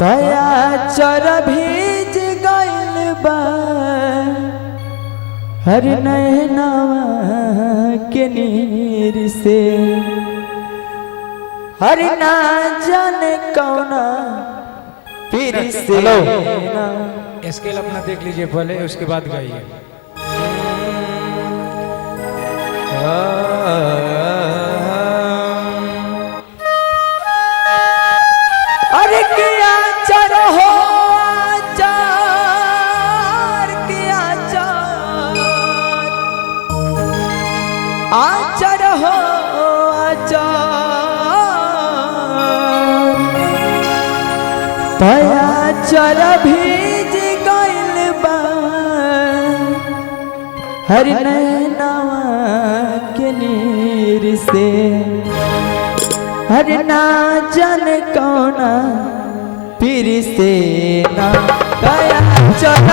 तया चर भीज गइल बा हर नैनवा के नीर से हर ना जाने कौना पीर से। स्केल अपना देख लीजिए पहले, उसके बाद गाइए। अरे किया चर हो आचार, किया चार आचर हो आचार तया चर भीज गइल बा हर नैनवा के नीर से हर ना जाने कौना पीर से ना तया चर